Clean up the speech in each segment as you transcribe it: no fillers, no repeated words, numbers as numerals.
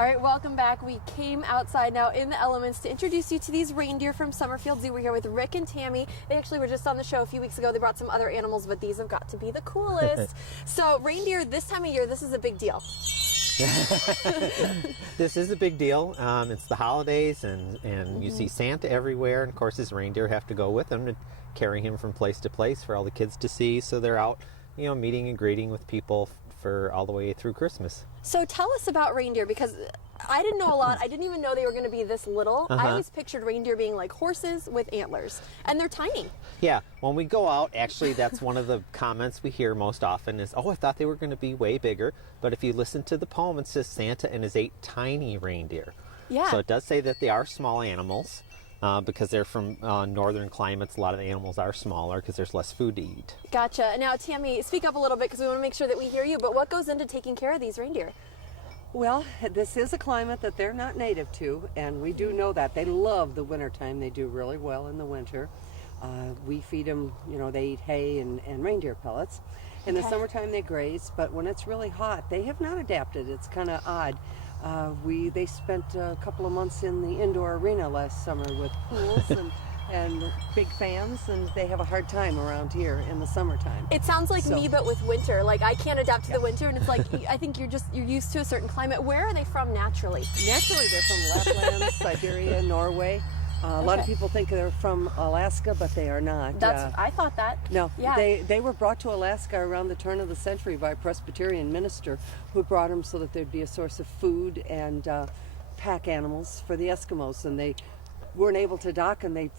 All right, welcome back. We came outside now in the elements to introduce you to these reindeer from Summerfield Zoo. We're here with Rick and Tammy. They actually were just on the show a few weeks ago. They brought some other animals, but these have got to be the coolest. So reindeer, this time of year, this is a big deal. This is a big deal. It's the holidays, and you see Santa everywhere, and of course his reindeer have to go with him to carry him from place to place for all the kids to see. So they're out, meeting and greeting with people for all the way through Christmas. So tell us about reindeer, because I didn't know a lot. I didn't even know they were going to be this little. I always pictured reindeer being like horses with antlers, and they're tiny. Yeah, when we go out, actually, that's one of the comments we hear most often is, oh, I thought they were going to be way bigger. But if you listen to the poem, it says Santa and his 8 tiny reindeer. Yeah. So it does say that they are small animals. Because they're from northern climates, a lot of the animals are smaller because there's less food to eat. Gotcha. Now, Tammy, speak up a little bit because we want to make sure that we hear you, but what goes into taking care of these reindeer? Well, this is a climate that they're not native to, and we do know that. They love the wintertime. They do really well in the winter. We feed them, they eat hay and reindeer pellets. In the summertime, they graze, but when it's really hot, they have not adapted. It's kind of odd. They spent a couple of months in the indoor arena last summer with pools and big fans, and they have a hard time around here in the summertime. It sounds like me, but with winter. Like, I can't adapt to the winter, and it's like, I think you're used to a certain climate. Where are they from naturally? Naturally, they're from Lapland, Siberia, Norway. A lot of people think they're from Alaska, but they are not. I thought that. No, they were brought to Alaska around the turn of the century by a Presbyterian minister who brought them so that there'd be a source of food and pack animals for the Eskimos. And they weren't able to dock, and they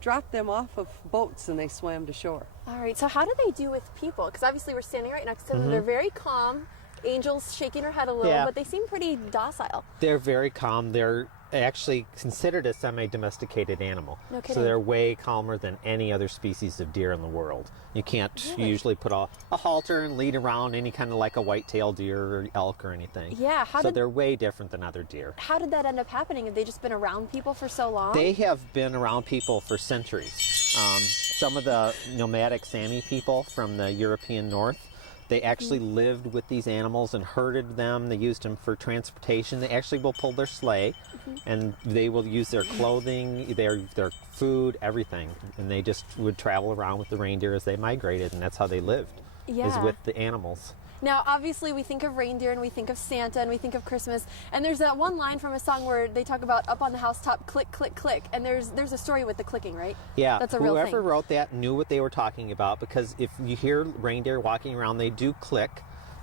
dropped them off of boats and they swam to shore. All right, so how do they do with people? Because obviously we're standing right next to them. They're very calm. Angel's shaking her head a little, but they seem pretty docile. They're very calm. They're actually considered a semi-domesticated animal. No kidding. So they're way calmer than any other species of deer in the world. You can't usually put a halter and lead around any kind of like a white-tailed deer or elk or anything. Yeah. So they're way different than other deer. How did that end up happening? Have they just been around people for so long? They have been around people for centuries. Some of the nomadic Sami people from the European North, they actually lived with these animals and herded them. They used them for transportation. They actually will pull their sleigh, and they will use their clothing, their food, everything. And they just would travel around with the reindeer as they migrated, and that's how they lived, is with the animals. Now, obviously, we think of reindeer, and we think of Santa, and we think of Christmas. And there's that one line from a song where they talk about up on the housetop, click, click, click. And there's a story with the clicking, right? Yeah. That's a real thing. Whoever wrote that knew what they were talking about, because if you hear reindeer walking around, they do click.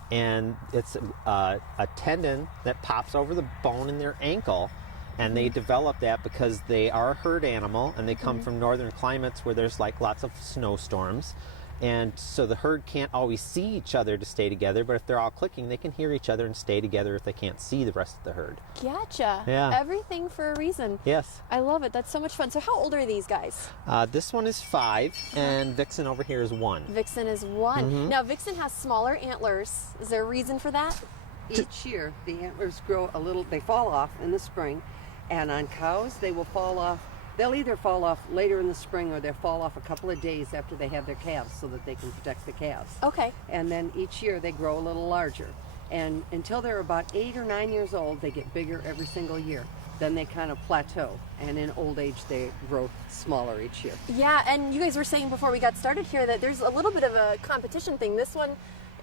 And it's a tendon that pops over the bone in their ankle. And they develop that because they are a herd animal, and they come from northern climates where there's like lots of snowstorms. And so the herd can't always see each other to stay together, but if they're all clicking, they can hear each other and stay together if they can't see the rest of the herd. Gotcha. Yeah. Everything for a reason. Yes. I love it. That's so much fun. So how old are these guys? This one is 5, and Vixen over here is 1. Vixen is 1. Now, Vixen has smaller antlers. Is there a reason for that? Each year, the antlers grow a little, they fall off in the spring, and on cows, they will fall off. They'll either fall off later in the spring, or they'll fall off a couple of days after they have their calves so that they can protect the calves. Okay. And then each year they grow a little larger. And until they're about 8 or 9 years old, they get bigger every single year. Then they kind of plateau. And in old age, they grow smaller each year. Yeah, and you guys were saying before we got started here that there's a little bit of a competition thing. This one,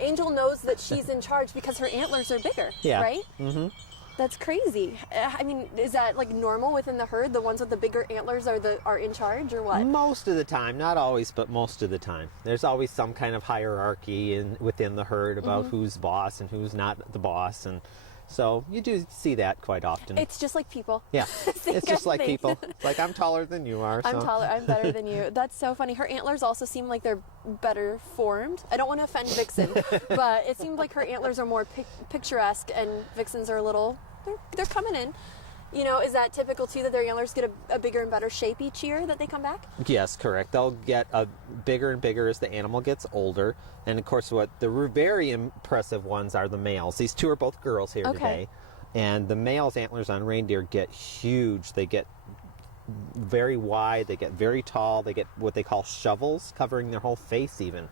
Angel knows that she's in charge because her antlers are bigger, right? Mm-hmm. That's crazy. I mean, is that like normal within the herd? The ones with the bigger antlers are in charge, or what? Most of the time, not always, but most of the time. There's always some kind of hierarchy within the herd about who's boss and who's not the boss, and so you do see that quite often. It's just like people. Yeah, it's just like people. It's like, I'm taller than you are. I'm taller. I'm better than you. That's so funny. Her antlers also seem like they're better formed. I don't want to offend Vixen, but it seems like her antlers are more picturesque, and Vixen's are a little. They're coming in. Is that typical too, that their antlers get a bigger and better shape each year that they come back? Yes, correct. They'll get bigger and bigger as the animal gets older. And of course, what the very impressive ones are the males. These two are both girls here today. And the males' antlers on reindeer get huge. They get very wide. They get very tall. They get what they call shovels, covering their whole face even.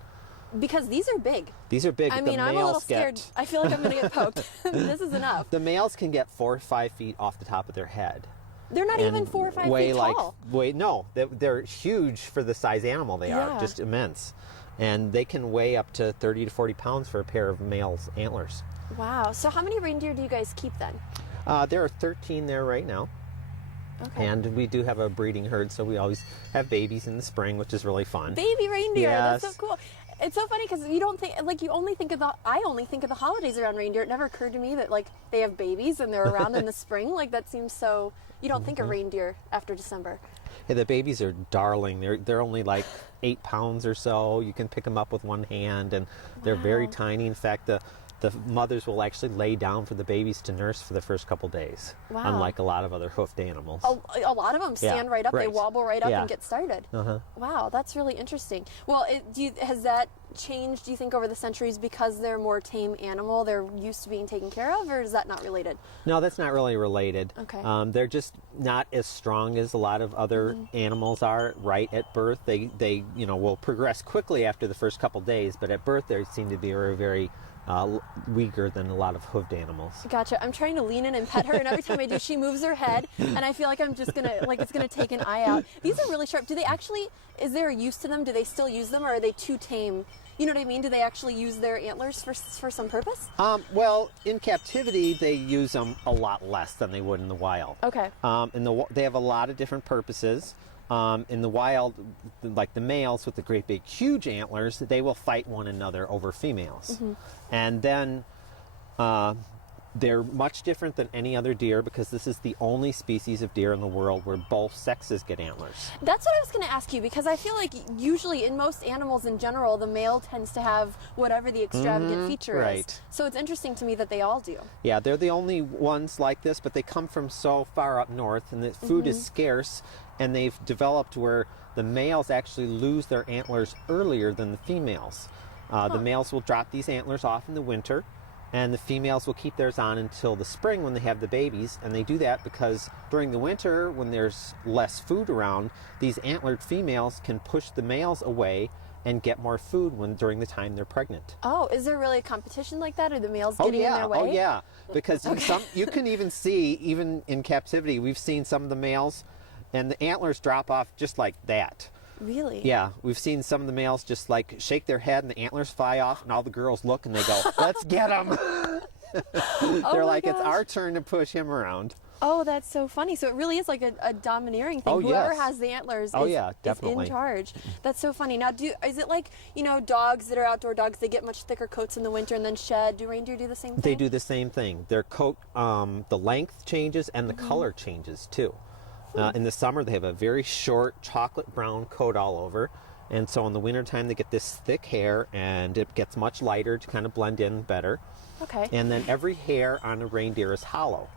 Because these are big. These are big. I but mean, the I'm a little males scared. I feel like I'm going to get poked. This is enough. The males can get 4 or 5 feet off the top of their head. They're not and even 4 or 5 weigh feet like, tall. No, they're huge for the size animal they are, Yeah. just immense. And they can weigh up to 30 to 40 pounds for a pair of male's antlers. Wow. So how many reindeer do you guys keep then? There are 13 there right now. Okay. And we do have a breeding herd, so we always have babies in the spring, which is really fun. Baby reindeer. Yes. That's so cool. It's so funny because you don't think, like, I only think of the holidays around reindeer. It never occurred to me that, like, they have babies and they're around in the spring. Like, that seems so, you don't think of reindeer after December. Yeah, the babies are darling. They're only like 8 pounds or so. You can pick them up with one hand, and they're very Wow. tiny. In fact, the mothers will actually lay down for the babies to nurse for the first couple days, Wow. unlike a lot of other hoofed animals. A lot of them stand right up. They right. wobble right up Yeah. and get started. Uh-huh. Wow, that's really interesting. Well, has that changed, do you think, over the centuries because they're more tame animal? They're used to being taken care of, or is that not related? No, that's not really related. Okay. They're just not as strong as a lot of other animals are right at birth. They will progress quickly after the first couple days, but at birth they seem to be very weaker than a lot of hoofed animals. Gotcha. I'm trying to lean in and pet her, and every time I do, she moves her head, and I feel like I'm just gonna, like, it's gonna take an eye out. These are really sharp. Do they actually, is there a use to them? Do they still use them, or are they too tame? You know what I mean? Do they actually use their antlers for some purpose? Well, in captivity, they use them a lot less than they would in the wild. Okay. They have a lot of different purposes. In the wild, like the males with the great big huge antlers, they will fight one another over females. And then they're much different than any other deer because this is the only species of deer in the world where both sexes get antlers. That's what I was going to ask you, because I feel like usually in most animals in general, the male tends to have whatever the extravagant feature is. right. So it's interesting to me that they all do. Yeah, they're the only ones like this, but they come from so far up north, and the food is scarce, and they've developed where the males actually lose their antlers earlier than the females. The males will drop these antlers off in the winter, and the females will keep theirs on until the spring when they have the babies. And they do that because during the winter, when there's less food around, these antlered females can push the males away and get more food during the time they're pregnant. Oh, is there really a competition like that? Are the males getting in their way? Oh yeah, because you can even see, even in captivity, we've seen some of the males and the antlers drop off just like that. Really? Yeah, we've seen some of the males just like shake their head and the antlers fly off, and all the girls look and they go, "Let's get him!" They're like, "It's our turn to push him around." Oh, that's so funny. So it really is like a domineering thing. Oh, Whoever yes. has the antlers Oh, is, yeah, is definitely. in charge. That's so funny. Now, is it like, dogs that are outdoor dogs, they get much thicker coats in the winter and then shed? Do reindeer do the same thing? They do the same thing. Their coat, the length changes and the color changes too. In the summer, they have a very short chocolate brown coat all over. And so in the wintertime, they get this thick hair, and it gets much lighter to kind of blend in better. Okay. And then every hair on a reindeer is hollow.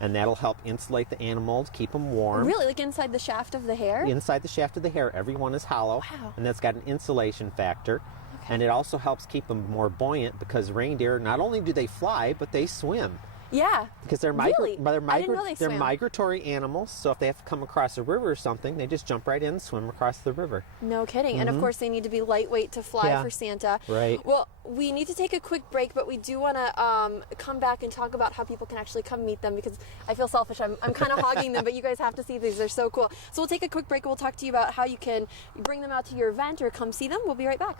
And that'll help insulate the animals, keep them warm. Really? Like inside the shaft of the hair? Inside the shaft of the hair, every one is hollow. Wow. And that's got an insulation factor. And it also helps keep them more buoyant because reindeer, not only do they fly, but they swim. Yeah. Because they're, Really? I didn't know they they're swam. migratory animals, so if they have to come across a river or something, they just jump right in and swim across the river. No kidding. And of course, they need to be lightweight to fly Yeah. for Santa. Right. Well, we need to take a quick break, but we do want to come back and talk about how people can actually come meet them, because I feel selfish. I'm kind of hogging them, but you guys have to see these. They're so cool. So we'll take a quick break and we'll talk to you about how you can bring them out to your event or come see them. We'll be right back.